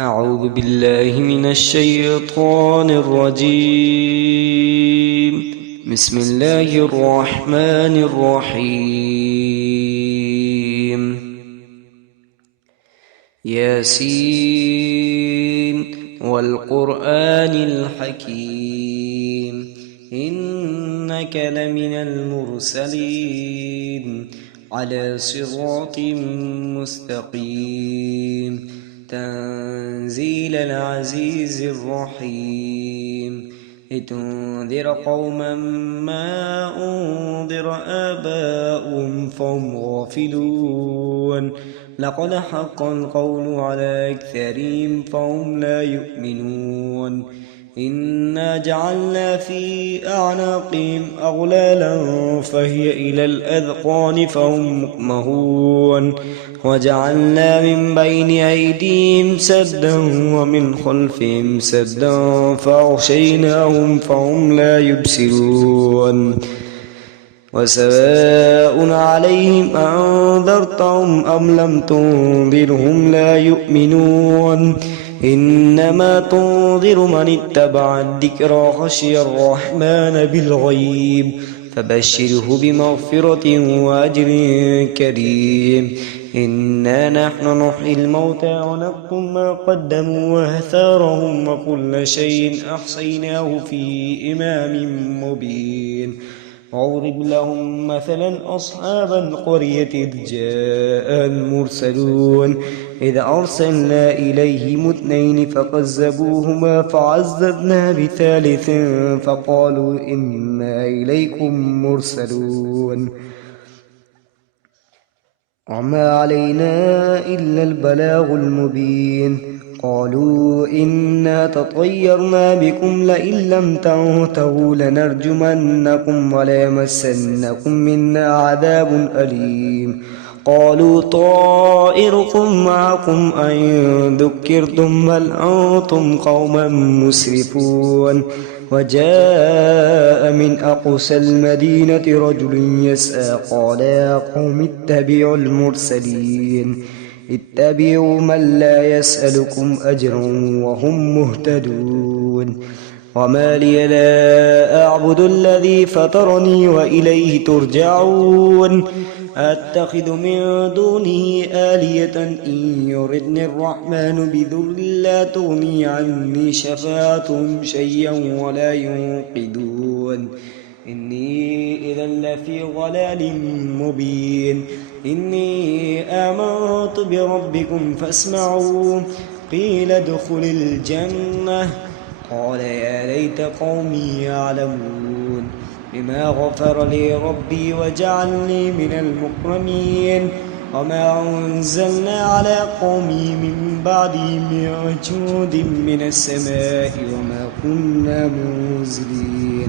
أعوذ بالله من الشيطان الرجيم. بسم الله الرحمن الرحيم. ياسين والقرآن الحكيم إنك لمن المرسلين على صراط مستقيم تنزيل العزيز الرحيم لتنذر قوما ما أنذر آباؤهم فهم غافلون لقد حق القول على أكثرهم فهم لا يؤمنون إنا جعلنا في أعناقهم أغلالا فهي إلى الأذقان فهم مقمحون وجعلنا من بين أيديهم سدا ومن خلفهم سدا فأغشيناهم فهم لا يبصرون وسواء عليهم أنذرتهم أم لم تنذرهم لا يؤمنون إنما تنذر من اتبع الذكر خشي الرحمن بالغيب فبشره بمغفرة وأجر كريم إنا نحن نحيي الموتى ونكتب ما قدموا وآثارهم وكل شيء أحصيناه في إمام مبين واضرب لهم مثلا أصحاب القرية إذ جاء المرسلون إذ أرسلنا إليهم اثنين فكذبوهما فعززنا بثالث فقالوا إنا إليكم مرسلون وما علينا إلا البلاغ المبين قالوا إنا تطيرنا بكم لئن لم تنتهوا لنرجمنكم وليمسنكم منا عذاب أليم قالوا طائركم معكم أئن ذكرتم بل أنتم قوما مسرفون وجاء من أقصى المدينة رجل يسعى قال يا قوم اتبعوا المرسلين اتبعوا من لا يسألكم أجرا وهم مهتدون وما لي لا أعبد الذي فطرني وإليه ترجعون أتخذ من دونه آلية إن يردني الرحمن بذل لا تغني عني شفاعتهم شيئا ولا ينقذون إني إذا لفي ضلال مبين إني آمنت بربكم فاسمعوا قيل ادخل الجنة قال يا ليت قومي يعلمون بما غفر لي ربي وجعلني من المكرمين وما أنزلنا على قومي من بعدي من جود من السماء وما كنا منزلين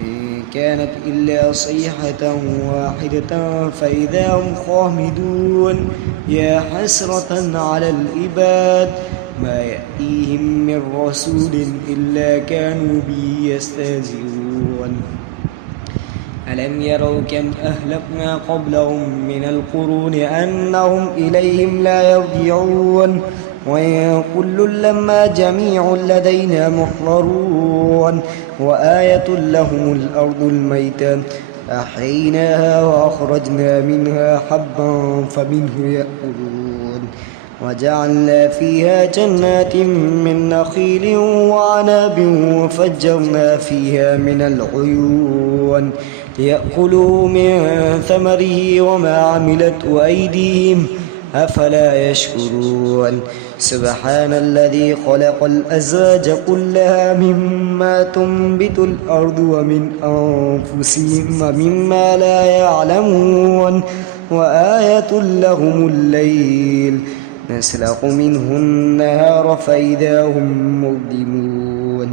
إن كانت إلا صيحة واحدة فإذا هم خامدون يا حسرة على العباد ما يأتيهم من رسول إلا كانوا به يستهزئون ألم يروا كم أهلكنا قبلهم من القرون أنهم إليهم لا يرجعون وإن كل لما جميع لدينا محضرون وآية لهم الأرض الميتة أحييناها وأخرجنا منها حبا فمنه يأكلون وجعلنا فيها جنات من نخيل وعناب وفجرنا فيها من العيون ليأكلوا من ثمره وما عملت أيديهم أفلا يشكرون سبحان الذي خلق الأزواج كلها مما تنبت الأرض ومن أنفسهم ومما لا يعلمون وآية لهم الليل نسلخ منه النهار فإذا هم مظلمون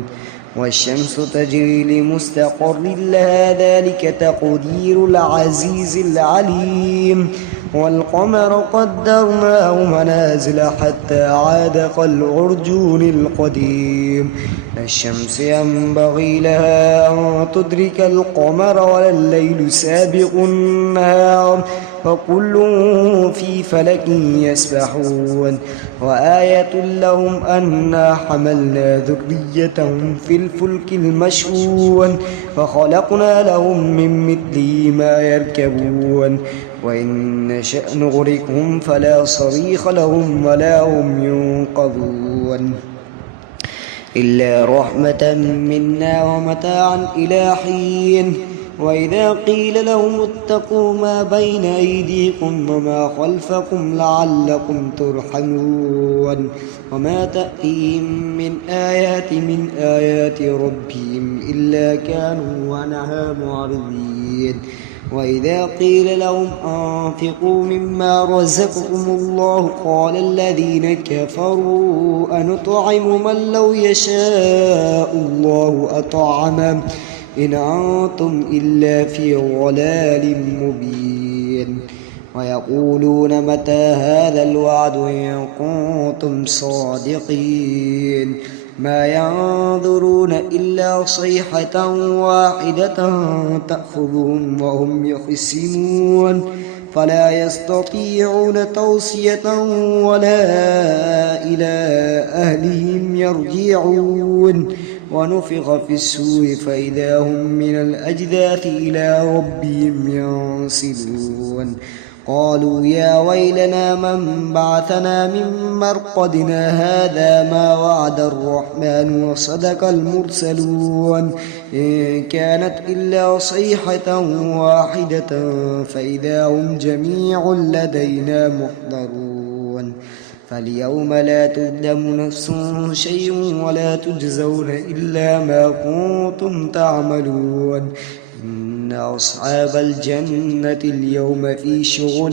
والشمس تجري لمستقر لها ذلك تقدير العزيز العليم والقمر قدرناه منازل حتى عاد كالعرجون القديم الشمس ينبغي لها أن تدرك القمر ولا الليل سابق النهار وكل في فلك يسبحون وآية لهم أنا حملنا ذريتهم في الفلك المشحون وخلقنا لهم من مثله ما يركبون وإن نشأ نغرقهم فلا صريخ لهم ولا هم ينقذون إلا رحمة منا ومتاعا إلى حين وإذا قيل لهم اتقوا ما بين أيديكم وما خلفكم لعلكم ترحمون وما تأتيهم من آيات ربهم إلا كانوا عنها معرضين وإذا قيل لهم أنفقوا مما رزقكم الله قال الذين كفروا أنطعم من لو يشاء الله أطعمه إن أنتم إلا في ضلال مبين ويقولون متى هذا الوعد إن كنتم صادقين ما ينظرون إلا صيحة واحدة تأخذهم وهم يخصمون فلا يستطيعون توصية ولا إلى أهلهم يرجعون ونفخ في السور فإذا هم من الأجداث إلى ربهم ينسلون قالوا يا ويلنا من بعثنا من مرقدنا هذا ما وعد الرحمن وصدق المرسلون إن كانت إلا صيحة واحدة فإذا هم جميع لدينا محضرون فاليوم لا تظلم نفس شيء ولا تجزون إلا ما كنتم تعملون إن أصحاب الجنة اليوم في شغل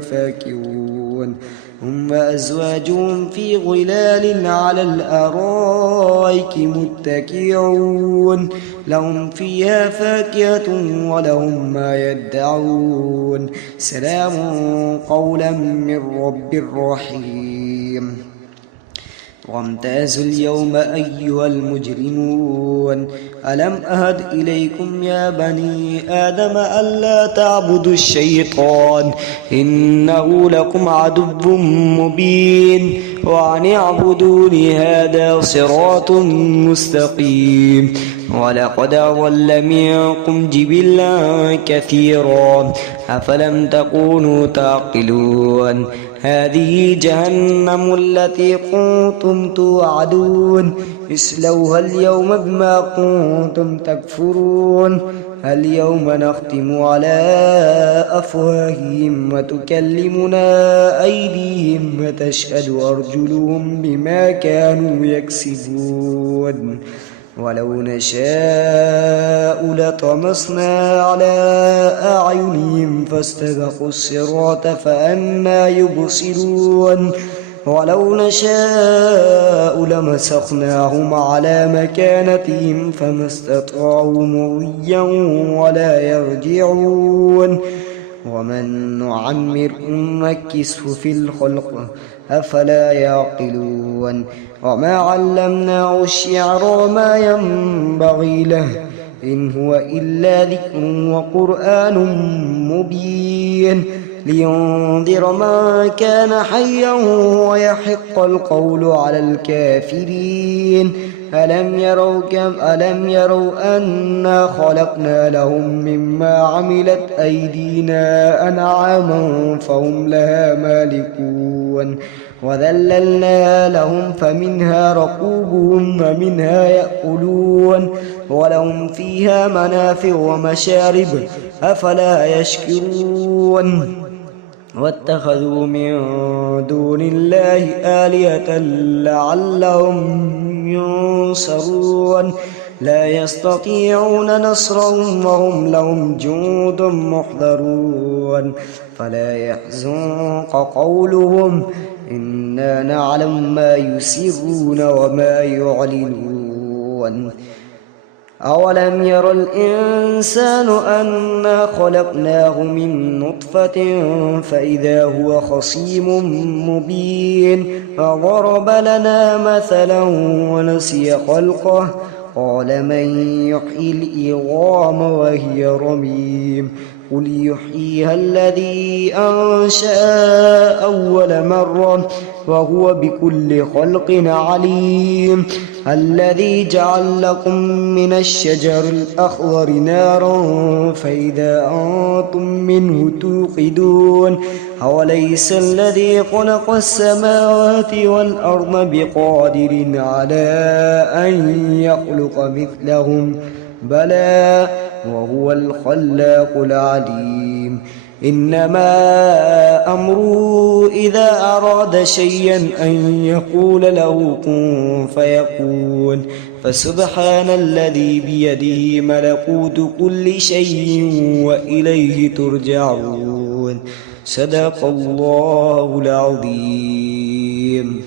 فاكهون هم وأزواجهم في ظلال على الأرائك متكئون لهم فيها فاكهة ولهم ما يدعون سلام قولا من رب رحيم وامتازوا اليوم أيها المجرمون ألم أهد إليكم يا بني آدم ألا تعبدوا الشيطان إنه لكم عدو مبين وأن اعبدوني هذا صراط مستقيم ولقد أضل منكم جبلا كثيرا أفلم تكونوا تعقلون هذه جهنم التي كنتم توعدون اصلوها اليوم بما كنتم تكفرون اليوم نختم على أفواههم وتكلمنا أيديهم وتشهد أرجلهم بما كانوا يكسبون ولو نشاء لطمسنا على أعينهم فاستبقوا الصراط فأنى يبصرون ولو نشاء لمسخناهم على مكانتهم فما استطاعوا مضيا ولا يرجعون ومن نعمر نكسه في الخلق أفلا يعقلون وما علمناه الشعر وما ينبغي له إن هو إلا ذكر وقرآن مبين لينذر من كان حيا ويحق القول على الكافرين ألم يروا أنا خلقنا لهم مما عملت أيدينا أنعاما فهم لها مالكون وذللنا لهم فمنها ركوبهم ومنها يأكلون ولهم فيها منافع ومشارب أفلا يشكرون واتخذوا من دون الله آلهة لعلهم ينصرون لا يستطيعون نصرهم وهم لهم جند محضرون فلا يحزنك قولهم إنا نعلم ما يسرون وما يعلنون أولم ير الإنسان أنا خلقناه من نطفة فإذا هو خصيم مبين فضرب لنا مثلا ونسي خلقه قال من يحيي العظام وهي رميم قل يحييها الذي أنشأها أول مرة وهو بكل خلق عليم الذي جعل لكم من الشجر الأخضر نارا فإذا أنتم منه توقدون أوليس الذي خلق السماوات والأرض بقادر على أن يخلق مثلهم بلى وهو الخلاق العليم إنما أمره إذا أراد شيئا أن يقول له كن فيكون فسبحان الذي بيده ملكوت كل شيء وإليه ترجعون صدق الله العظيم.